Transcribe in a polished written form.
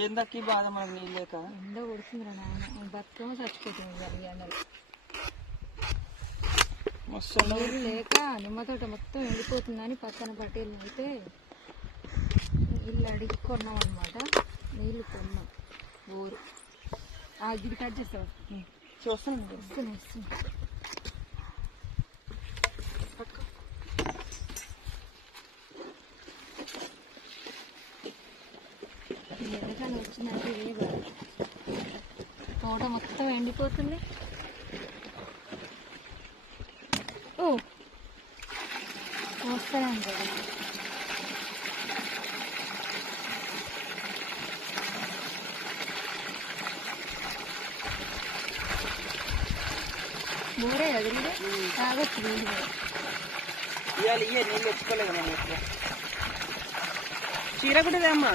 ఏందక్కి బాధ మనకు నీళ్ళు లేక ఎండ కొడుతుందిరా నాయన బతుకమ్మ చచ్చిపోతుంది ఈ ఎండలు మస్తు నీళ్ళు లేక నిమ్మ తోట మొత్తం ఎండిపోతుందని పక్కన పట్టేళ్ళు అయితే నీళ్ళు అడిగి కొన్నాం అనమాట. నీళ్ళు కొన్నాం బోరు. ఇది కట్ చేస్తావు చూస్తాను వస్తున్నా ఎండకాలం వచ్చిందంటే ఇదే బాధ. తోట మొత్తం ఎండిపోతుంది. ఓ వస్తాను కదా బోరే కదా తాగొచ్చు నీళ్ళు. ఇవాళ నీళ్ళు తెచ్చుకోలేదు మనం చీర కూడా అమ్మా.